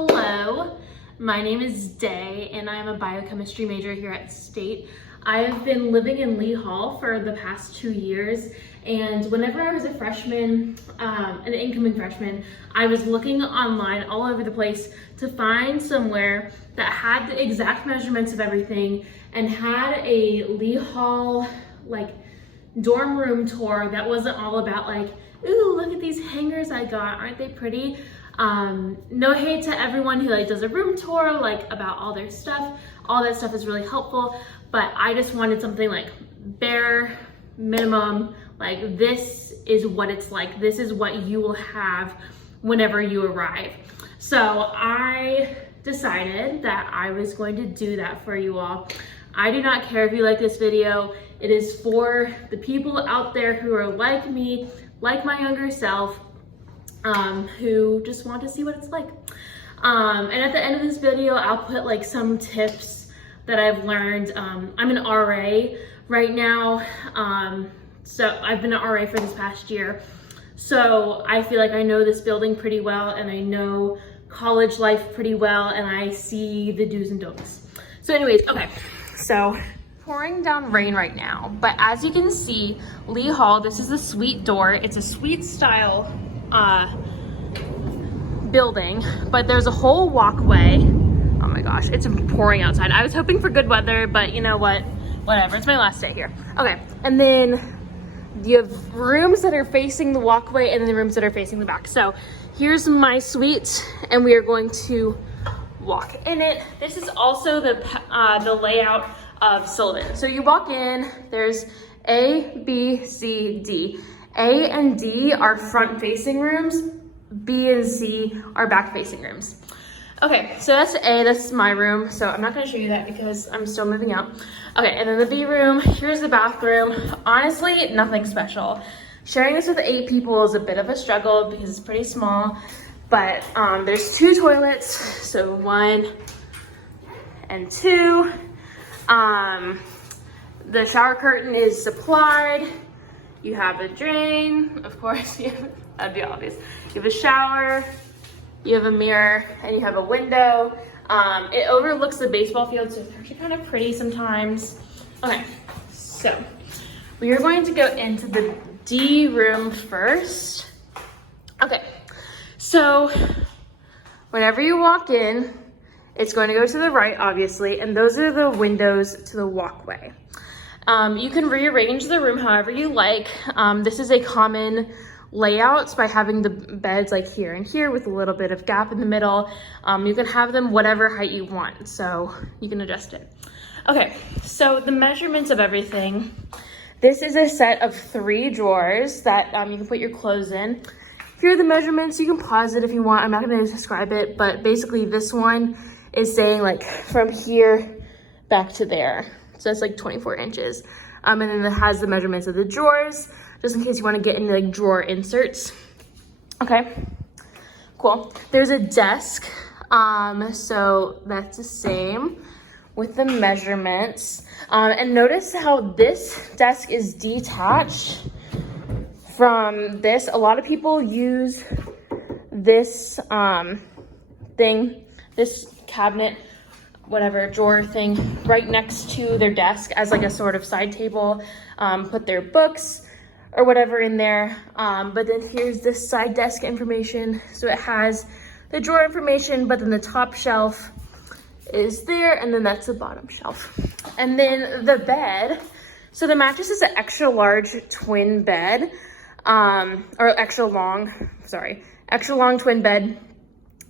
Hello, my name is Day and I am a biochemistry major here at State. I have been living in Lee Hall for the past 2 years, and whenever I was a freshman, an incoming freshman, I was looking online all over the place to find somewhere that had the exact measurements of everything and had a Lee Hall like dorm room tour that wasn't all about like, ooh, look at these hangers I got, aren't they pretty? No hate to everyone who like does a room tour like about all their stuff. All that stuff is really helpful, but I just wanted something like bare minimum, like this is what it's like. This is what you will have whenever you arrive. So I decided that I was going to do that for you all. I do not care if you like this video. It is for the people out there who are like me, like my younger self, who just want to see what it's like. And at the end of this video, I'll put like some tips that I've learned. I'm an RA right now. So I've been an RA for this past year. So I feel like I know this building pretty well and I know college life pretty well and I see the do's and don'ts. So anyways, okay, so pouring down rain right now, but as you can see, Lee Hall, this is the suite door. It's a suite style building, but there's a whole walkway. Oh my gosh, it's pouring outside. I was hoping for good weather, but you know what? Whatever, it's my last day here. Okay, and then you have rooms that are facing the walkway and then the rooms that are facing the back. So here's my suite and we are going to walk in it. This is also the layout of Sullivan. So you walk in, there's A, B, C, D. A and D are front facing rooms. B and C are back facing rooms. Okay, so that's A, that's my room. So I'm not gonna show you that because I'm still moving out. Okay, and then the B room, here's the bathroom. Honestly, nothing special. Sharing this with 8 people is a bit of a struggle because it's pretty small, but there's 2 toilets, so 1 and 2. The shower curtain is supplied. You have a drain, of course, that'd be obvious. You have a shower, you have a mirror, and you have a window. It overlooks the baseball field, so it's actually kind of pretty sometimes. Okay, so we are going to go into the D room first. Okay, so whenever you walk in, it's going to go to the right, obviously, and those are the windows to the walkway. You can rearrange the room however you like. This is a common layout by having the beds like here and here with a little bit of gap in the middle. You can have them whatever height you want, so you can adjust it. Okay, so the measurements of everything. This is a set of 3 drawers that you can put your clothes in. Here are the measurements. You can pause it if you want. I'm not going to describe it, but basically this one is saying like from here back to there. So that's like 24 inches. And then it has the measurements of the drawers, just in case you want to get into like drawer inserts. Okay, cool. There's a desk. So that's the same with the measurements. And notice how this desk is detached from this. A lot of people use this thing, this cabinet, whatever drawer thing, right next to their desk as like a sort of side table, put their books or whatever in there. But then here's this side desk information. So it has the drawer information, but then the top shelf is there, and then that's the bottom shelf. And then the bed, so the mattress is an extra large twin bed, or extra long twin bed.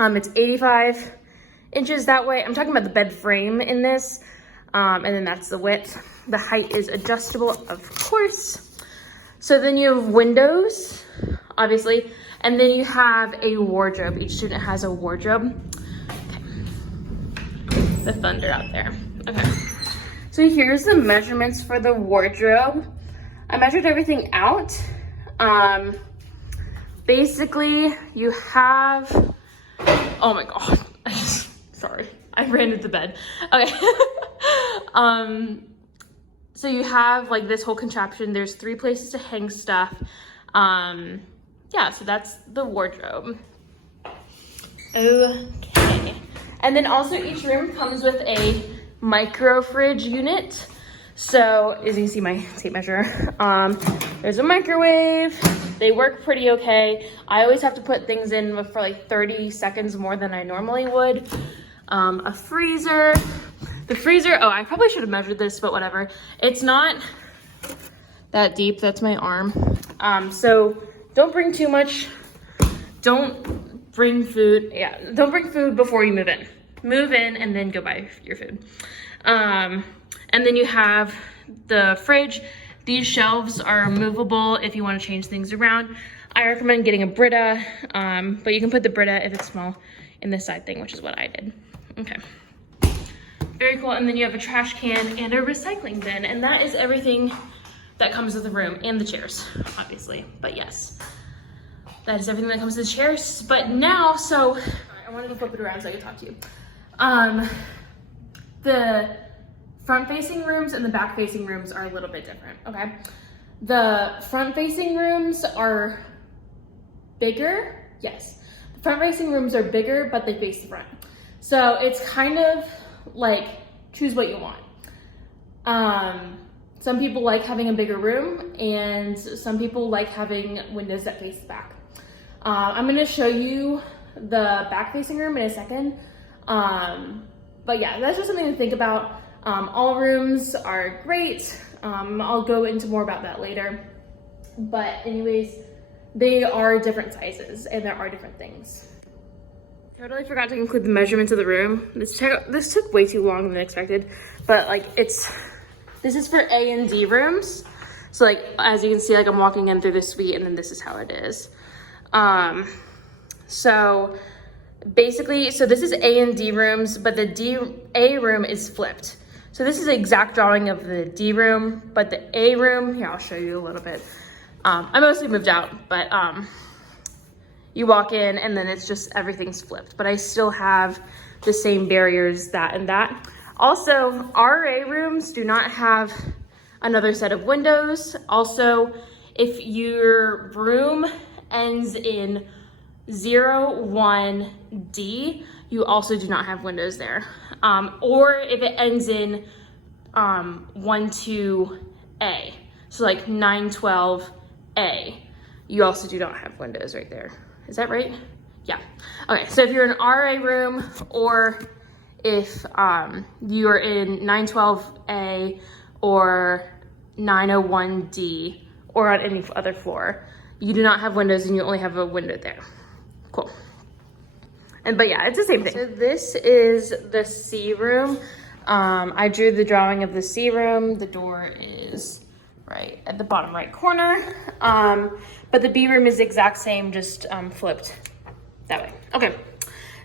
It's 85 inches that way. I'm talking about the bed frame in this, and then that's the width. The height is adjustable, of course. So then you have windows, obviously, and then you have a wardrobe. Each student has a wardrobe. Okay. The thunder out there. Okay. So here's the measurements for the wardrobe. I measured everything out. Basically, you have, oh my God. Sorry, I ran into bed. Okay. So you have like this whole contraption. There's 3 places to hang stuff. Yeah, so that's the wardrobe. Okay. And then also each room comes with a micro fridge unit. So as you can see my tape measure, there's a microwave. They work pretty okay. I always have to put things in for like 30 seconds more than I normally would. A freezer. The freezer, oh, I probably should have measured this, but whatever. It's not that deep, that's my arm. So don't bring too much. Don't bring food, don't bring food before you move in. Move in and then go buy your food. And then you have the fridge. These shelves are movable if you want to change things around. I recommend getting a Brita, but you can put the Brita if it's small in this side thing, which is what I did. Okay. Very cool. And then you have a trash can and a recycling bin, and that is everything that comes with the room, and the chairs, obviously. But yes, that is everything that comes with the chairs. But now, so I wanted to flip it around so I could talk to you. The front-facing rooms and the back-facing rooms are a little bit different, okay? The front-facing rooms are bigger, yes. The front-facing rooms are bigger, but they face the front. So it's kind of like, choose what you want. Some people like having a bigger room, and some people like having windows that face the back. I'm gonna show you the back-facing room in a second. But yeah, that's just something to think about. All rooms are great. I'll go into more about that later. But anyways, they are different sizes and there are different things. Totally forgot to include the measurements of the room. This took way too long than expected, but like this is for A and D rooms. So like, as you can see, like I'm walking in through the suite and then this is how it is. So basically, so this is A and D rooms, but the A room is flipped. So this is an exact drawing of the D room, but the A room, here, I'll show you a little bit. I mostly moved out, but you walk in and then it's just, everything's flipped, but I still have the same barriers, that and that. Also, RA rooms do not have another set of windows. Also, if your room ends in 01D, you also do not have windows there. Or if it ends in 12A, so like 912A, you also do not have windows right there. Is that right? Yeah. Okay, so if you're in an RA room, or if you are in 912A or 901D, or on any other floor, you do not have windows and you only have a window there. Cool. But yeah, it's the same thing. So this is the C room. I drew the drawing of the C room. The door is right at the bottom right corner. But the B room is the exact same, just flipped that way. Okay,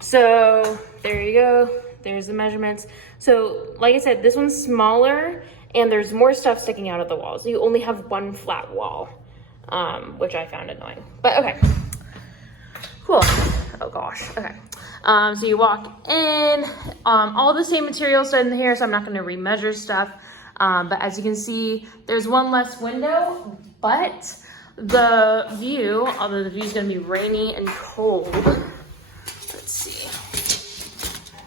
so there you go. There's the measurements. So like I said, this one's smaller and there's more stuff sticking out of the walls. You only have one flat wall, which I found annoying, but okay. Cool. Oh gosh, okay. So you walk in, all the same materials are in here, so I'm not gonna remeasure stuff. But as you can see, there's one less window, but the view, although the view is gonna be rainy and cold, let's see.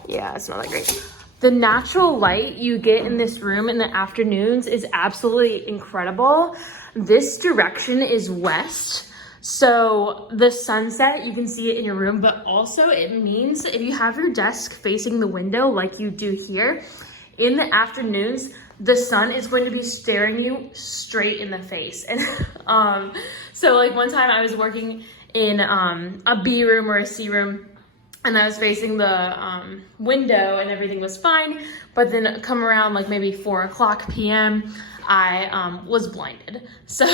Yeah, it's not that great. The natural light you get in this room in the afternoons is absolutely incredible. This direction is west. So the sunset, you can see it in your room, but also it means if you have your desk facing the window like you do here, in the afternoons, the sun is going to be staring you straight in the face. And so like one time I was working in a B room or a C room, and I was facing the window and everything was fine, but then come around like maybe 4:00 p.m., I was blinded. So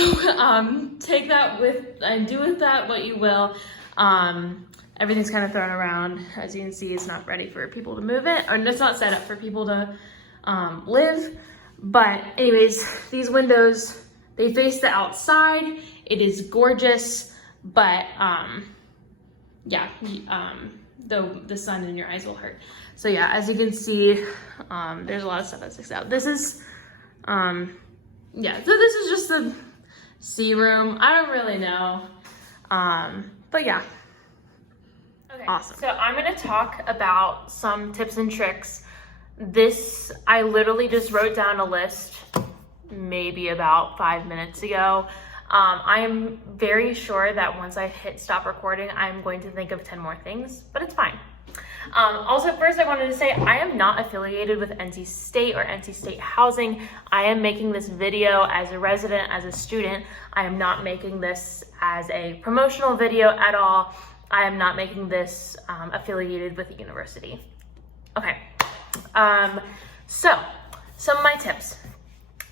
take that with, and do with that what you will. Everything's kind of thrown around. As you can see, it's not ready for people to move it, or it's not set up for people to live. But anyways, these windows, they face the outside. It is gorgeous, but yeah, the sun in your eyes will hurt. So yeah, as you can see, there's a lot of stuff that sticks out. This is, yeah, so this is just the C room. I don't really know, but yeah. Okay, awesome. So I'm gonna talk about some tips and tricks. I literally just wrote down a list maybe about 5 minutes ago. I am very sure that once I hit stop recording, I'm going to think of 10 more things, but it's fine. Also, first I wanted to say I am not affiliated with NC State or NC State Housing. I am making this video as a resident, as a student. I am not making this as a promotional video at all. I am not making this affiliated with the university. Okay, so some of my tips.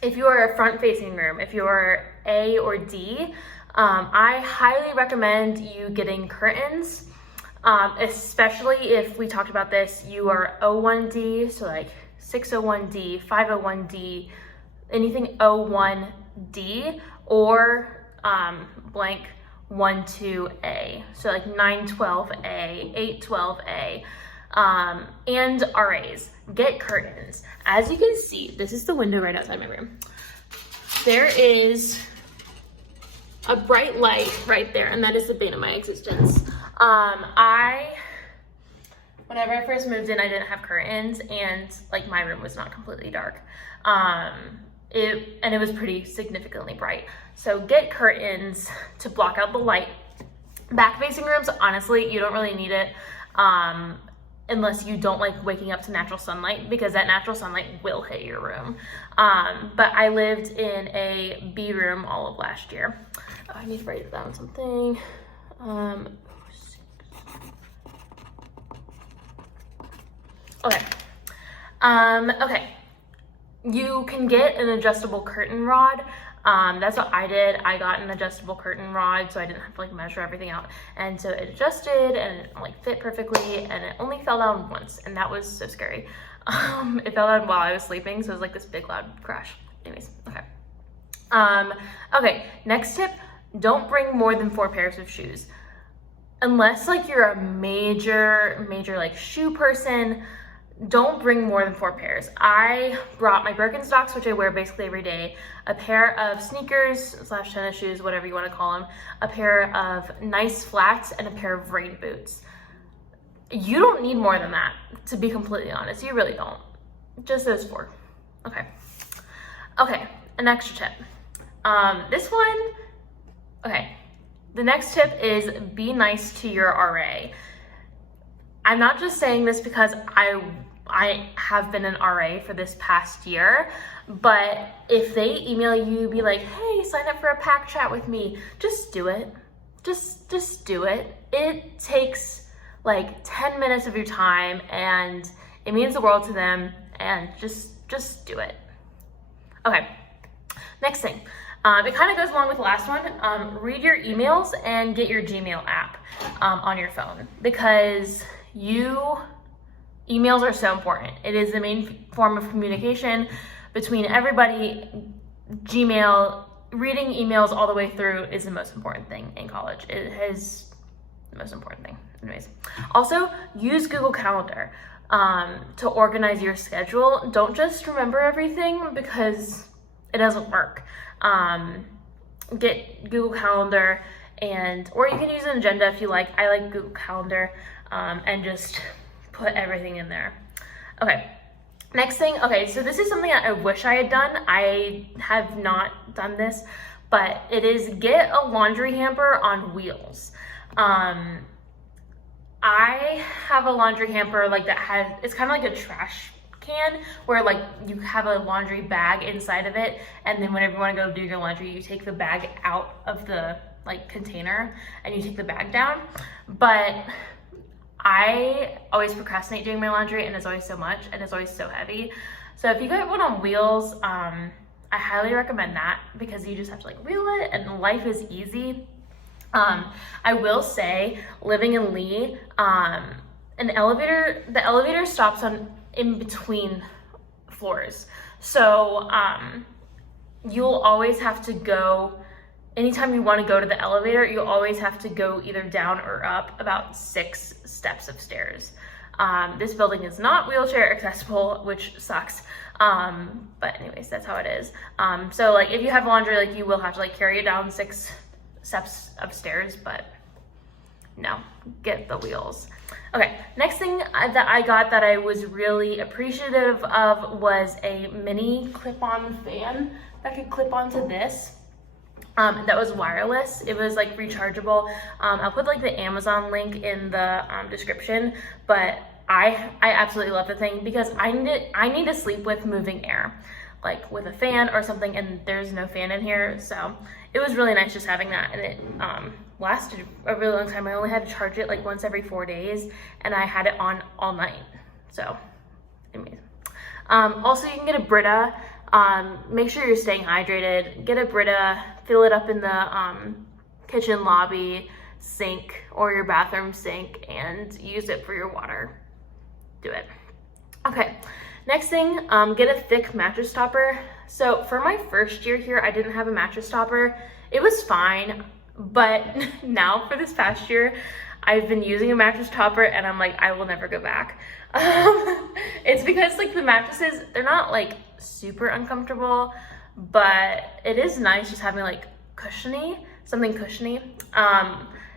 If you are a front-facing room, if you are A or D, I highly recommend you getting curtains, especially if we talked about this, you are O1D, so like 601D, 501D, anything O1D, or blank 12A, so like 912A, 812A, and RAs. Get curtains. As you can see, this is the window right outside my room. There is a bright light right there, and that is the bane of my existence. Whenever I first moved in, I didn't have curtains, and like my room was not completely dark. It was pretty significantly bright. So get curtains to block out the light. Back facing rooms, honestly, you don't really need it. Unless you don't like waking up to natural sunlight, because that natural sunlight will hit your room. But I lived in a B room all of last year. Oh, I need to write down something. Okay. Okay. You can get an adjustable curtain rod. That's what I did. I got an adjustable curtain rod, so I didn't have to like measure everything out. And so it adjusted and it like fit perfectly, and it only fell down once, and that was so scary. It fell down while I was sleeping, so it was like this big loud crash. Anyways, okay. Okay, next tip, don't bring more than 4 pairs of shoes. Unless like you're a major like shoe person, don't bring more than 4 pairs. I brought my Birkenstocks, which I wear basically every day, a pair of sneakers / tennis shoes, whatever you want to call them, a pair of nice flats, and a pair of rain boots. You don't need more than that, to be completely honest. You really don't. Just those 4. Okay. Okay, an extra tip. This one, okay. The next tip is be nice to your RA. I'm not just saying this because I have been an RA for this past year, but if they email you, be like, hey, sign up for a pack chat with me, just do it. Just do it. It takes like 10 minutes of your time, and it means the world to them, and just do it. Okay, next thing. It kind of goes along with the last one. Read your emails and get your Gmail app on your phone, because emails are so important. It is the main form of communication between everybody. Gmail, reading emails all the way through is the most important thing in college. It is the most important thing. Anyways, also use Google Calendar to organize your schedule. Don't just remember everything, because it doesn't work. Get Google Calendar, or you can use an agenda if you like. I like Google Calendar, and just put everything in there. Okay, next thing. Okay, so this is something that I wish I had done. I have not done this, but it is get a laundry hamper on wheels. I have a laundry hamper like that it's kind of like a trash can, where like you have a laundry bag inside of it, and then whenever you want to go do your laundry, you take the bag out of the like container and you take the bag down. But I always procrastinate doing my laundry, and it's always so much, and it's always so heavy. So if you get one on wheels, I highly recommend that, because you just have to like wheel it, and life is easy. I will say, living in Lee, the elevator stops in between floors. So you'll always have to go, anytime you want to go to the elevator, you'll always have to go either down or up about 6 steps of stairs. This building is not wheelchair accessible, which sucks. But anyways, that's how it is. So like if you have laundry, like you will have to like carry it down 6 steps upstairs, but no, get the wheels. Okay, next thing that I got that I was really appreciative of was a mini clip-on fan that could clip onto this. That was wireless. It was like rechargeable. I'll put like the Amazon link in the description, but I absolutely love the thing because I need to sleep with moving air, like with a fan or something, and there's no fan in here, so it was really nice just having that, and it lasted a really long time. I only had to charge it like once every 4 days, and I had it on all night. So anyways, also you can get a Brita. Make sure you're staying hydrated. Get a Brita, fill it up in the kitchen lobby sink or your bathroom sink, and use it for your water. Do it. Okay, next thing, get a thick mattress topper. So for my first year here, I didn't have a mattress topper. It was fine, but now for this past year, I've been using a mattress topper and I'm like, I will never go back. It's because like the mattresses, they're not like super uncomfortable, but it is nice just having like something cushiony.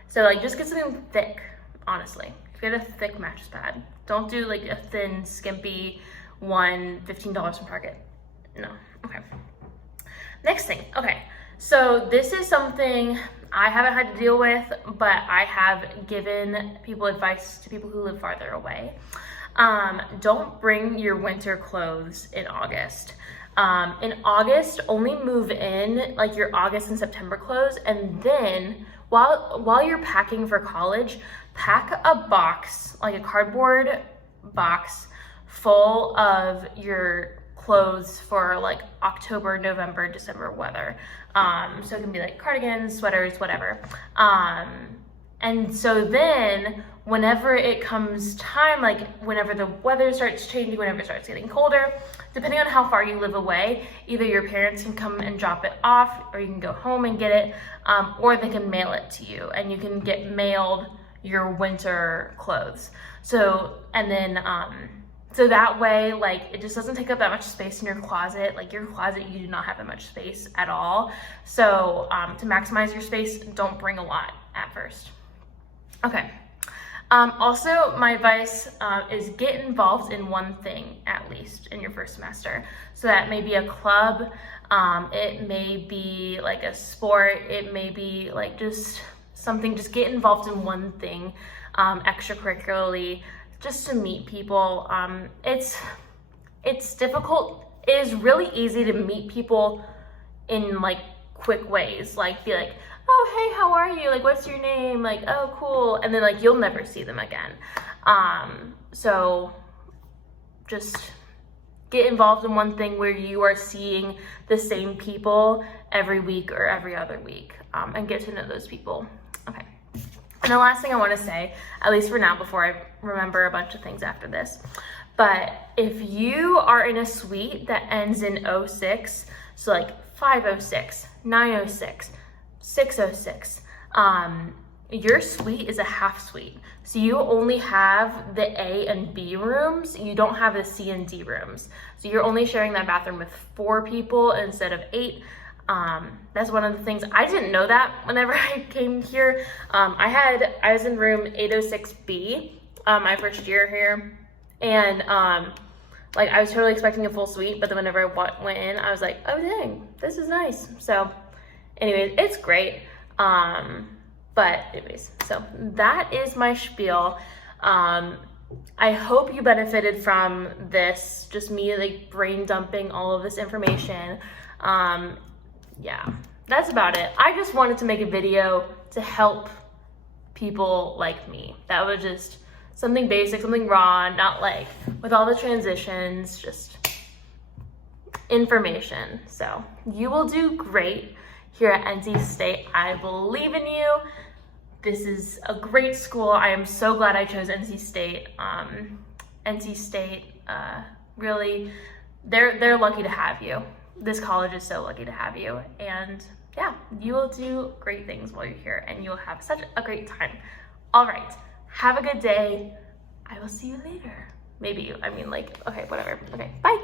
So like just get something thick, honestly. Get a thick mattress pad. Don't do like a thin, skimpy one, $15 from Target. No, okay. Next thing, okay. So this is something I haven't had to deal with, but I have given people advice to people who live farther away. Don't bring your winter clothes in August. In August, only move in like your August and September clothes, and then while you're packing for college, pack a box, like a cardboard box full of your clothes for like October, November, December weather. So it can be like cardigans, sweaters, whatever. And so then whenever it comes time, like whenever the weather starts changing, whenever it starts getting colder, depending on how far you live away, either your parents can come and drop it off, or you can go home and get it, or they can mail it to you and you can get mailed your winter clothes. So, and then, so that way, like, it just doesn't take up that much space in your closet. Like your closet, you do not have that much space at all. So to maximize your space, don't bring a lot at first. Okay. Also, my advice is get involved in one thing at least in your first semester. So that may be a club, it may be like a sport, it may be like just something, just get involved in one thing extracurricularly, just to meet people. It's difficult. It is really easy to meet people in like quick ways, like be like, oh, hey, how are you? Like, what's your name? Like, oh, cool. And then like, you'll never see them again. So just get involved in one thing where you are seeing the same people every week or every other week, and get to know those people. Okay. And the last thing I want to say, at least for now, before I remember a bunch of things after this, but if you are in a suite that ends in 06, so like 506, 906, 606, your suite is a half suite. So you only have the A and B rooms. You don't have the C and D rooms. So you're only sharing that bathroom with 4 people instead of 8. That's one of the things, I didn't know that whenever I came here. I was in room 806B, my first year here. And like I was totally expecting a full suite, but then whenever I went in, I was like, oh dang, this is nice. So anyways, it's great. But anyways, so that is my spiel. I hope you benefited from this, just me like brain dumping all of this information. Yeah, that's about it. I just wanted to make a video to help people like me. That was just something basic, something raw, not like with all the transitions, just information. So you will do great here at NC State. I believe in you. This is a great school. I am so glad I chose NC State. NC State, really, they're lucky to have you. This college is so lucky to have you. And yeah, you will do great things while you're here and you'll have such a great time. All right, have a good day. I will see you later. Maybe, I mean like, okay, whatever. Okay, bye.